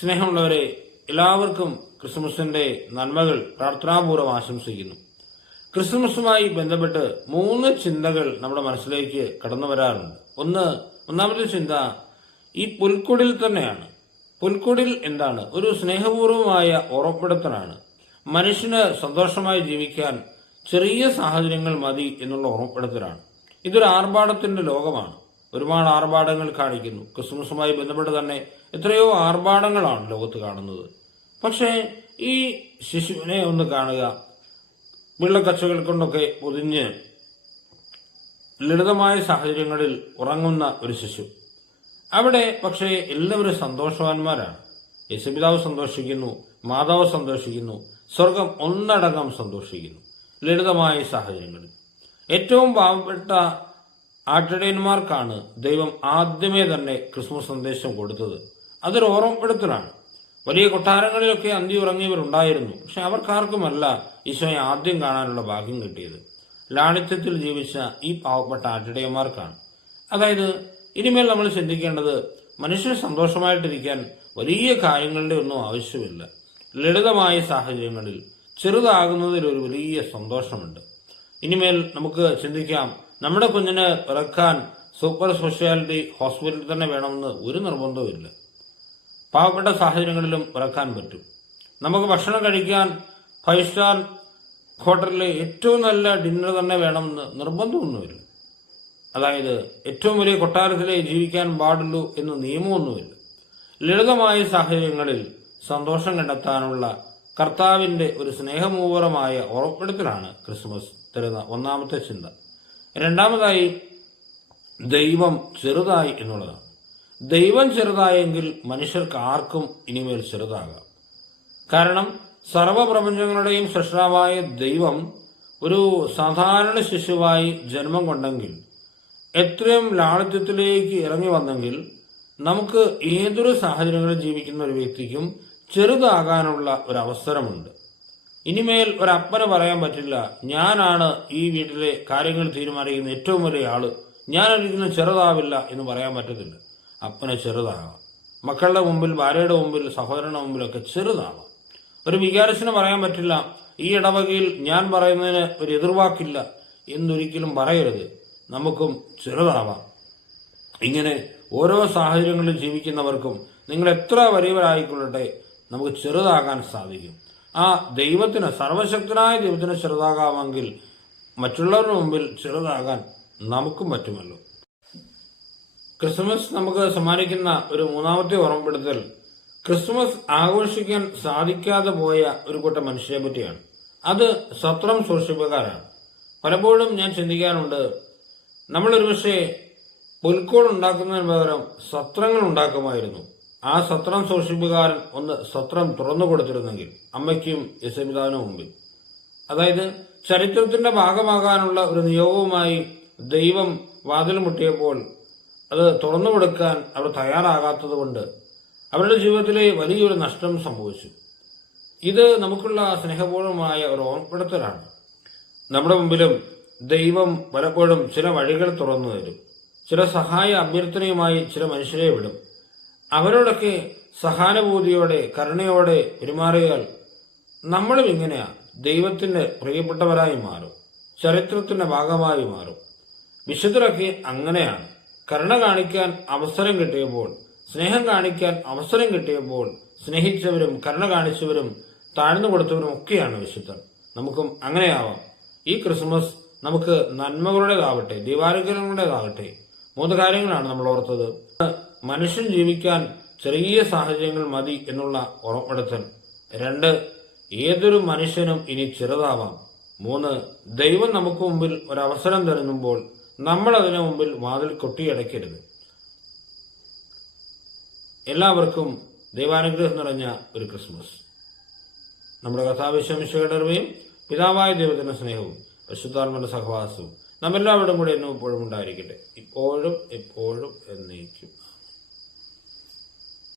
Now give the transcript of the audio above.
സ്നേഹമുള്ളവരെ എല്ലാവർക്കും ക്രിസ്മസിന്റെ നന്മകൾ പ്രാർത്ഥനാപൂർവം ആശംസിക്കുന്നു. ക്രിസ്മസുമായി ബന്ധപ്പെട്ട് മൂന്ന് ചിന്തകൾ നമ്മുടെ മനസ്സിലേക്ക് കടന്നു വരാറുണ്ട്. ഒന്ന് ഒന്നാമത്തെ ചിന്ത ഈ പുൽക്കുടിൽ തന്നെയാണ്. പുൽക്കുടിൽ എന്താണ്? ഒരു സ്നേഹപൂർവമായ ഉറപ്പെടുത്തലാണ് മനുഷ്യന് സന്തോഷമായി ജീവിക്കാൻ ചെറിയ സാഹചര്യങ്ങൾ മതി എന്നുള്ള ഉറപ്പെടുത്തലാണ് ഇതൊരു ആർഭാടത്തിന്റെ ലോകമാണ്. ഒരുപാട് ആർഭാടങ്ങൾ കാണിക്കുന്നു. ക്രിസ്മസുമായി ബന്ധപ്പെട്ട് തന്നെ എത്രയോ ആർഭാടങ്ങളാണ് ലോകത്ത് കാണുന്നത്. പക്ഷേ ഈ ശിശുവിനെ ഒന്ന് കാണുക. വെള്ളക്കച്ചകൾ കൊണ്ടൊക്കെ പൊതിഞ്ഞ് ലളിതമായ സാഹചര്യങ്ങളിൽ ഉറങ്ങുന്ന ഒരു ശിശു. അവിടെ പക്ഷേ എല്ലാവരും സന്തോഷവാന്മാരാണ്. യേശുപിതാവ് സന്തോഷിക്കുന്നു മാതാവ് സന്തോഷിക്കുന്നു സ്വർഗം ഒന്നടങ്കം സന്തോഷിക്കുന്നു. ലളിതമായ സാഹചര്യങ്ങളിൽ. ഏറ്റവും പാവപ്പെട്ട ആട്ടിടയന്മാർക്കാണ് ദൈവം ആദ്യമേ തന്നെ ക്രിസ്മസ് സന്ദേശം കൊടുത്തത്. അതൊരു ഓർമ്മപ്പെടുത്തലാണ് വലിയ കൊട്ടാരങ്ങളിലൊക്കെ അന്തി ഉറങ്ങിയവരുണ്ടായിരുന്നു പക്ഷെ അവർക്കാർക്കുമല്ല ഈശോയെ ആദ്യം കാണാനുള്ള ഭാഗ്യം കിട്ടിയത്. ലാളിത്യത്തിൽ ജീവിച്ച ഈ പാവപ്പെട്ട ആട്ടിടയന്മാർക്കാണ് അതായത് ഇനിമേൽ നമ്മൾ ചിന്തിക്കേണ്ടത് മനുഷ്യൻ സന്തോഷമായിട്ടിരിക്കാൻ വലിയ കാര്യങ്ങളുടെ ഒന്നും ആവശ്യമില്ല. ലളിതമായ സാഹചര്യങ്ങളിൽ ചെറുതാകുന്നതിൽ ഒരു വലിയ സന്തോഷമുണ്ട്. ഇനിമേൽ നമുക്ക് ചിന്തിക്കാം നമ്മുടെ കുഞ്ഞിന് പിറക്കാൻ സൂപ്പർ സ്പെഷ്യാലിറ്റി ഹോസ്പിറ്റലിൽ തന്നെ വേണമെന്ന് ഒരു നിർബന്ധവുമില്ല പാവപ്പെട്ട സാഹചര്യങ്ങളിലും പിറക്കാൻ പറ്റും. നമുക്ക് ഭക്ഷണം കഴിക്കാൻ ഫൈവ് സ്റ്റാർ ഹോട്ടലിലെ ഏറ്റവും നല്ല ഡിന്നർ തന്നെ വേണമെന്ന് നിർബന്ധമൊന്നുമില്ല. അതായത് ഏറ്റവും വലിയ കൊട്ടാരത്തിലെ ജീവിക്കാൻ പാടുള്ളൂ എന്ന് നിയമമൊന്നുമില്ല. ലളിതമായ സാഹചര്യങ്ങളിൽ സന്തോഷം കണ്ടെത്താനുള്ള കർത്താവിന്റെ ഒരു സ്നേഹമൂവറമായ ഉറപ്പെടുത്തലാണ് ക്രിസ്മസ്. തരുന്ന ഒന്നാമത്തെ ചിന്ത. രണ്ടാമതായി ദൈവം ചെറുതായി എന്നുള്ളതാണ്. ദൈവം ചെറുതായെങ്കിൽ മനുഷ്യർക്ക് ആർക്കും ഇനിമേൽ ചെറുതാകാം. കാരണം സർവപ്രപഞ്ചങ്ങളുടെയും സൃഷ്ടാവായ ദൈവം ഒരു സാധാരണ ശിശുവായി ജന്മം കൊണ്ടെങ്കിൽ എത്രയും ലാളിത്യത്തിലേക്ക് ഇറങ്ങി വന്നെങ്കിൽ നമുക്ക് ഏതൊരു സാഹചര്യങ്ങളിൽ ജീവിക്കുന്ന ഒരു വ്യക്തിക്കും ചെറുതാകാനുള്ള ഒരു അവസരമുണ്ട്. ഇനിമേൽ ഒരപ്പന് പറയാൻ പറ്റില്ല. ഞാനാണ് ഈ വീട്ടിലെ കാര്യങ്ങൾ തീരുമാനിക്കുന്ന ഏറ്റവും വലിയ ആൾ. ഞാൻ ഒരിക്കലും ചെറുതാവില്ല എന്ന് പറയാൻ പറ്റത്തില്ല. അപ്പനെ ചെറുതാകാം മക്കളുടെ മുമ്പിൽ ഭാര്യയുടെ മുമ്പിൽ സഹോദരന്റെ മുമ്പിലൊക്കെ ചെറുതാവാം. ഒരു വികാരത്തിന് പറയാൻ പറ്റില്ല. ഈ ഇടവകയിൽ ഞാൻ പറയുന്നതിന് ഒരു എതിർവാക്കില്ല എന്നൊരിക്കലും പറയരുത്. നമുക്കും ചെറുതാവാം. ഇങ്ങനെ ഓരോ സാഹചര്യങ്ങളിൽ ജീവിക്കുന്നവർക്കും നിങ്ങൾ എത്ര വലിയവരായിക്കൊള്ളട്ടെ നമുക്ക് ചെറുതാകാൻ സാധിക്കും. ആ ദൈവത്തിന് സർവശക്തനായ ദൈവത്തിന് ചെറുതാകാമെങ്കിൽ മറ്റുള്ളവരുടെ മുമ്പിൽ ചെറുതാകാൻ നമുക്കും പറ്റുമല്ലോ. ക്രിസ്മസ് നമുക്ക് സമ്മാനിക്കുന്ന ഒരു മൂന്നാമത്തെ ഓർമ്മപ്പെടുത്തൽ ക്രിസ്മസ് ആഘോഷിക്കാൻ സാധിക്കാതെ പോയ ഒരു കൂട്ടം മനുഷ്യരെ പറ്റിയാണ്. അത് സത്രം സൂക്ഷിപ്പുകാരാണ്. പലപ്പോഴും ഞാൻ ചിന്തിക്കാറുണ്ട് നമ്മളൊരു പക്ഷേ പുൽക്കോട് ഉണ്ടാക്കുന്നതിന് പകരം സത്രങ്ങൾ ഉണ്ടാക്കുമായിരുന്നു. ആ സത്രം സൂക്ഷിപ്പുകാരൻ ഒന്ന് സത്രം തുറന്നു കൊടുത്തിരുന്നെങ്കിൽ അമ്മയ്ക്കും യശപിതാവിനും മുമ്പിൽ. അതായത് ചരിത്രത്തിന്റെ ഭാഗമാകാനുള്ള ഒരു നിയോഗവുമായി ദൈവം വാതിൽ മുട്ടിയപ്പോൾ അത് തുറന്നു കൊടുക്കാൻ അവർ തയ്യാറാകാത്തതുകൊണ്ട് അവരുടെ ജീവിതത്തിലെ വലിയൊരു നഷ്ടം സംഭവിച്ചു. ഇത് നമുക്കുള്ള സ്നേഹപൂർവമായ ഒരു ഓർപ്പെടുത്തലാണ് നമ്മുടെ മുമ്പിലും ദൈവം പലപ്പോഴും ചില വഴികൾ തുറന്നു തരും. ചില സഹായ അഭ്യർത്ഥനയുമായി ചില മനുഷ്യരെ വിടും. അവരോടൊക്കെ സഹാനുഭൂതിയോടെ കരുണയോടെ പെരുമാറിയാൽ നമ്മളും ഇങ്ങനെയാ. ദൈവത്തിന്റെ പ്രിയപ്പെട്ടവരായി മാറും. ചരിത്രത്തിന്റെ ഭാഗമായി മാറും. വിശുദ്ധരൊക്കെ അങ്ങനെയാണ്. കരുണ കാണിക്കാൻ അവസരം കിട്ടിയപ്പോൾ സ്നേഹം കാണിക്കാൻ അവസരം കിട്ടിയപ്പോൾ സ്നേഹിച്ചവരും കരുണ കാണിച്ചവരും താഴ്ന്നു കൊടുത്തവരും ഒക്കെയാണ് വിശുദ്ധർ. നമുക്കും അങ്ങനെയാവാം. ഈ ക്രിസ്മസ് നമുക്ക് നന്മകളുടേതാവട്ടെ ദൈവാനുഗ്രഹങ്ങളുടേതാകട്ടെ. മൂന്ന് കാര്യങ്ങളാണ് നമ്മൾ ഓർത്തത്. മനുഷ്യൻ ജീവിക്കാൻ ചെറിയ സാഹചര്യങ്ങൾ മതി എന്നുള്ള ഉറപ്പെടുത്തൽ രണ്ട് ഏതൊരു മനുഷ്യനും ഇനി ചെറുതാവാം. മൂന്ന് ദൈവം നമുക്ക് മുമ്പിൽ ഒരവസരം തരുമ്പോൾ നമ്മൾ അതിനു മുമ്പിൽ വാതിൽ കൊട്ടിയടയ്ക്കരുത്. എല്ലാവർക്കും ദൈവാനുഗ്രഹം നിറഞ്ഞ ഒരു ക്രിസ്മസ്. നമ്മുടെ കഥാവിശ്വമിശയുടെ അറിവയും പിതാവായ ദൈവത്തിന്റെ സ്നേഹവും പരിശുദ്ധാത്മന്റെ സഹവാസവും നമ്മെല്ലാവരും കൂടെ എന്നും ഇപ്പോഴും ഉണ്ടായിരിക്കട്ടെ. ഇപ്പോഴും എപ്പോഴും എന്നേക്കും.